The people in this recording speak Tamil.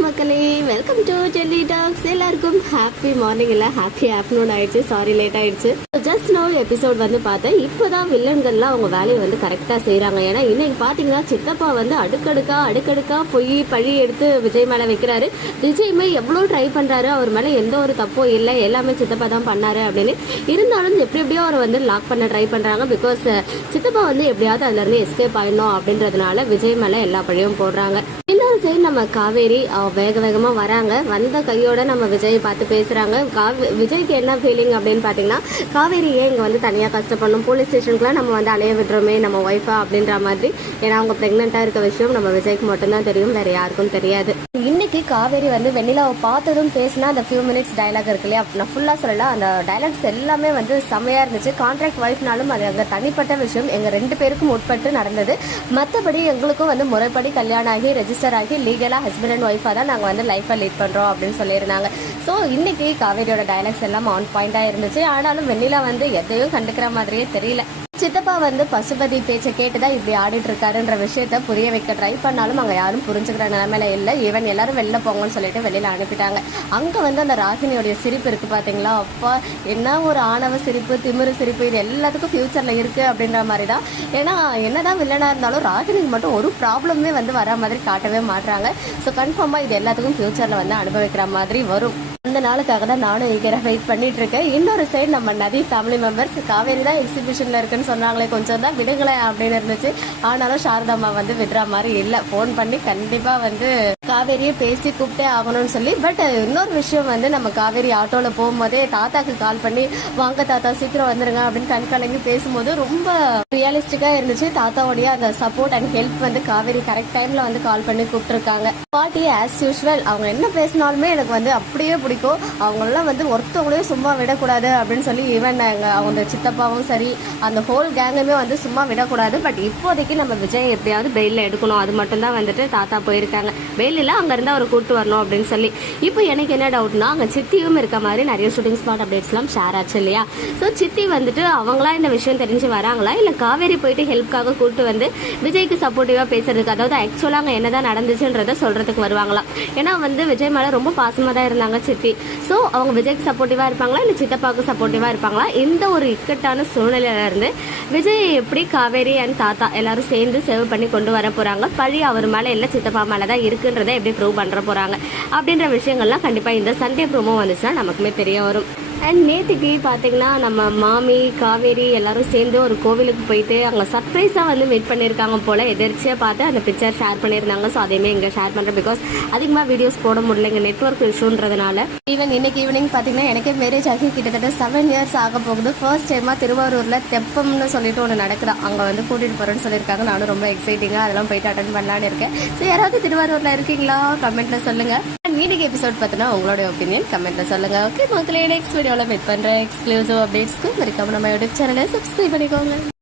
மக்களே வெல்கம் டு ஜெல்லி டாக்ஸ் எல்லாருக்கும் ஹாப்பி மார்னிங் இல்லை ஹாப்பி ஆஃப்டர்நூன் ஆயிடுச்சு. சாரி லேட் ஆயிடுச்சு. ஜஸ்ட் நோ எபிசோட் வந்து பார்த்தேன். இப்போதான் வில்லன்கள்லாம் அவங்க வேலையை வந்து கரெக்டாக செய்கிறாங்க ஏன்னா இன்னைக்கு பார்த்தீங்கன்னா சித்தப்பா வந்து அடுக்கடுக்கா அடுக்கடுக்கா போய் பழி எடுத்து விஜய் மேலே வைக்கிறாரு. விஜயுமே எவ்வளோ ட்ரை பண்ணுறாரு அவர் மேலே எந்த ஒரு தப்பும் இல்லை. எல்லாமே சித்தப்பா தான் பண்ணாரு அப்படின்னு. இருந்தாலும் எப்படி எப்படியோ அவரை வந்து லாக் பண்ண ட்ரை பண்ணுறாங்க பிகாஸ் சித்தப்பா வந்து எப்படியாவது அதுலேருந்து எஸ்கேப் ஆயிடணும் அப்படின்றதுனால விஜய் மேலே எல்லா பழியும் போடுறாங்க. இன்னொரு சைடு நம்ம காவேரி வேக வேகமாக வராங்க. வந்த கையோட நம்ம விஜய் பார்த்து பேசுகிறாங்க காவே விஜய்க்கு என்ன ஃபீலிங் அப்படின்னு பார்த்தீங்கன்னா காவேரி ஏன் இங்கே வந்து தனியாக கஷ்டப்படணும் போலீஸ் ஸ்டேஷனுக்குலாம் நம்ம வந்து அலைய விடுறோமே நம்ம ஒய்ஃபா அப்படின்ற மாதிரி. ஏன்னா அவங்க ப்ரெக்னெண்ட்டாக இருக்க விஷயம் நம்ம விஜய்க்கு மட்டும்தான் தெரியும் வேறு யாருக்கும் தெரியாது. இன்னைக்கு காவேரி வந்து வெண்ணிலாவை பார்த்ததும் பேசினா அந்த ஃபியூ மினிட்ஸ் டைலாக் இருக்கு இல்லையா? நான் ஃபுல்லாக சொல்லல அந்த டயலாக்ஸ் எல்லாமே வந்து செம்மையாக இருந்துச்சு. கான்ட்ராக்ட் ஒய்ஃப்னாலும் அது எங்கள் தனிப்பட்ட விஷயம். எங்கள் ரெண்டு பேருக்கும் உட்பட்டு நடந்தது. மற்றபடி எங்களுக்கும் வந்து முறைப்படி கல்யாணம் ஆகி ரெஜிஸ்டர் ஆகி லீகலாக ஹஸ்பண்ட் அண்ட் ஒய்ஃபாக தான் நாங்கள் வந்து லைஃப்பை லீட் பண்ணுறோம் அப்படின்னு சொல்லியிருந்தாங்க. ஸோ இன்னைக்கு காவேரியோட டைலாக்ஸ் எல்லாம் ஆன் பாயிண்டாக இருந்துச்சு. ஆனாலும் வெண்ணிலா வந்து எதையும் கண்டுக்கிற மாதிரியே தெரியல. சித்தப்பா வந்து பசுபதி பேச்சை கேட்டு தான் இப்படி ஆடிட்டு இருக்காருன்ற விஷயத்த புரிய வைக்க ட்ரை பண்ணாலும் அங்கே யாரும் புரிஞ்சுக்கிற நிலமையில இல்லை. ஈவன் எல்லாரும் வெளில போங்கன்னு சொல்லிட்டு வெளியில அனுப்பிட்டாங்க. அங்கே வந்து அந்த ராகினியோடைய சிரிப்பு இருக்கு பாத்தீங்களா? அப்பா என்ன ஒரு ஆணவ சிரிப்பு திமிரு சிரிப்பு இது எல்லாத்துக்கும் ஃபியூச்சர்ல இருக்கு அப்படின்ற மாதிரி தான் ஏன்னா என்னதான் வில்லனா இருந்தாலும் ராகினிக்கு மட்டும் ஒரு ப்ராப்ளமே வந்து வர மாதிரி காட்டவே மாட்றாங்க. ஸோ கன்ஃபார்மாக இது எல்லாத்துக்கும் ஃபியூச்சர்ல வந்து அனுபவிக்கிற மாதிரி வரும். அந்த நாளுக்காக தான் நானும் ஈகராக வெயிட் பண்ணிட்டு இருக்கேன். இன்னொரு சைடு நம்ம நதி ஃபேமிலி மெம்பர்ஸ் காவேரி தான் எக்ஸிபிஷன்ல இருக்குன்னு சொன்னாங்களே கொஞ்சம் தான் விடுங்களேன் அப்படின்னு இருந்துச்சு. ஆனாலும் சாரதாம்மா வந்து விடுற மாதிரி இல்லை. ஃபோன் பண்ணி கண்டிப்பா வந்து காவேரியை பேசி கூப்பிட்டே ஆகணும்னு சொல்லி பட் இன்னொரு விஷயம் வந்து நம்ம காவேரி ஆட்டோவில் போகும்போதே தாத்தாக்கு கால் பண்ணி வாங்க தாத்தா சீக்கிரம் வந்துருங்க அப்படின்னு கண் கலங்கி பேசும்போது ரொம்ப ரியலிஸ்டிக்காக இருந்துச்சு. தாத்தாவுடைய அந்த சப்போர்ட் அண்ட் ஹெல்ப் வந்து காவேரி கரெக்ட் டைமில் வந்து கால் பண்ணி கூப்பிட்டுருக்காங்க. பாட்டி ஆஸ் யூஸ்வல் அவங்க என்ன பேசினாலுமே எனக்கு வந்து அப்படியே பிடிக்கும். அவங்களெல்லாம் வந்து ஒருத்தவங்களையும் சும்மா விடக்கூடாது அப்படின்னு சொல்லி ஈவன் அவங்க சித்தப்பாவும் சரி அந்த ஹோல் கேங்குமே வந்து சும்மா விடக்கூடாது. பட் இப்போதைக்கு நம்ம விஜய் எப்படியாவது பெயிலில் எடுக்கணும். அது மட்டும்தான் வந்துட்டு தாத்தா போயிருக்காங்க. பெயில் இல்லை அங்கேருந்து அவரை கூட்டு வரணும் அப்படின்னு சொல்லி. இப்போ எனக்கு என்ன டவுட்னா அங்கே சித்தியும் இருக்க மாதிரி நிறைய ஷூட்டிங் ஸ்பாட் அப்டேட்ஸ்லாம் ஷேர் ஆச்சு இல்லையா? ஸோ சித்தி வந்துட்டு அவங்களா இந்த விஷயம் தெரிஞ்சு வராங்களா? இல்லை காவேரி போயிட்டு ஹெல்ப்காக கூப்பிட்டு வந்து விஜய்க்கு சப்போர்ட்டிவாக பேசுறதுக்கு அதாவது ஆக்சுவலாக அங்கே என்னதான் நடந்துச்சுன்றதை சொல்கிறதுக்கு வருவாங்களா? ஏன்னா வந்து விஜய் மேலே ரொம்ப பாசமாக தான் இருந்தாங்க சித்தி. ஸோ அவங்க விஜய்க்கு சப்போர்ட்டிவாக இருப்பாங்களா? இல்லை சித்தப்பாவுக்கு சப்போர்ட்டிவாக இருப்பாங்களா? இந்த ஒரு இக்கட்டான சூழ்நிலையில இருந்து விஜய் எப்படி காவேரி அண்ட் தாத்தா எல்லாரும் சேர்ந்து சேவ் பண்ணி கொண்டு வர போகிறாங்க பழி அவர் மேலே இல்லை சித்தப்பா மேலே தான் அப்படின்றத எப்படி ப்ரூவ் பண்ணுற போறாங்க அப்படின்ற விஷயங்கள்லாம் கண்டிப்பாக இந்த சண்டே ப்ரோமோ வந்துச்சுன்னா நமக்குமே தெரிய வரும். அண்ட் நேற்றுக்கு பார்த்தீங்கன்னா நம்ம மாமி காவேரி எல்லாரும் சேர்ந்து ஒரு கோவிலுக்கு போயிட்டு அங்கே சர்ப்ரைஸாக வந்து மீட் பண்ணியிருக்காங்க போல். எதிர்ச்சியாக பார்த்து அந்த பிக்சர் ஷேர் பண்ணியிருந்தாங்க. ஸோ அதையுமே இங்கே ஷேர் பண்ணுறேன் பிகாஸ் அதிகமாக வீடியோஸ் போட முடியல இங்கே நெட்ஒர்க் இஷ்யூன்றதுனால ஈவன் இன்னைக்கு ஈவினிங் பார்த்தீங்கன்னா எனக்கே மேரேஜ் ஆகி கிட்டத்தட்ட செவன் இயர்ஸ் ஆக போகுது. ஃபர்ஸ்ட் டைமாக திருவாரூரில் தெப்பம்னு சொல்லிட்டு ஒன்று நடக்குது. அங்கே வந்து கூட்டிகிட்டு போகிறேன்னு சொல்லியிருக்காங்க. நானும் ரொம்ப எக்ஸைட்டிங்காக அதெல்லாம் போயிட்டு அட்டன் பண்ணலான்னு இருக்கேன். ஸோ யாராவது திருவாரூரில் இருக்கீங்களா? கமெண்ட்டில் சொல்லுங்கள் மீனிங் எபிசோட் பார்த்தீங்கன்னா உங்களோட ஒப்பீனியன் கமெண்ட்டில் சொல்லுங்கள் ஓகே மக்களே நெக்ஸ்ட் வீடியோவில் வெயிட் பண்ணுறேன் எக்ஸ்க்ளூசிவ் அப்டேட்ஸ்க்கு மறக்காமல் நம்ம யூடியூப் சேனலை சப்ஸ்கிரைப் பண்ணிக்கோங்க.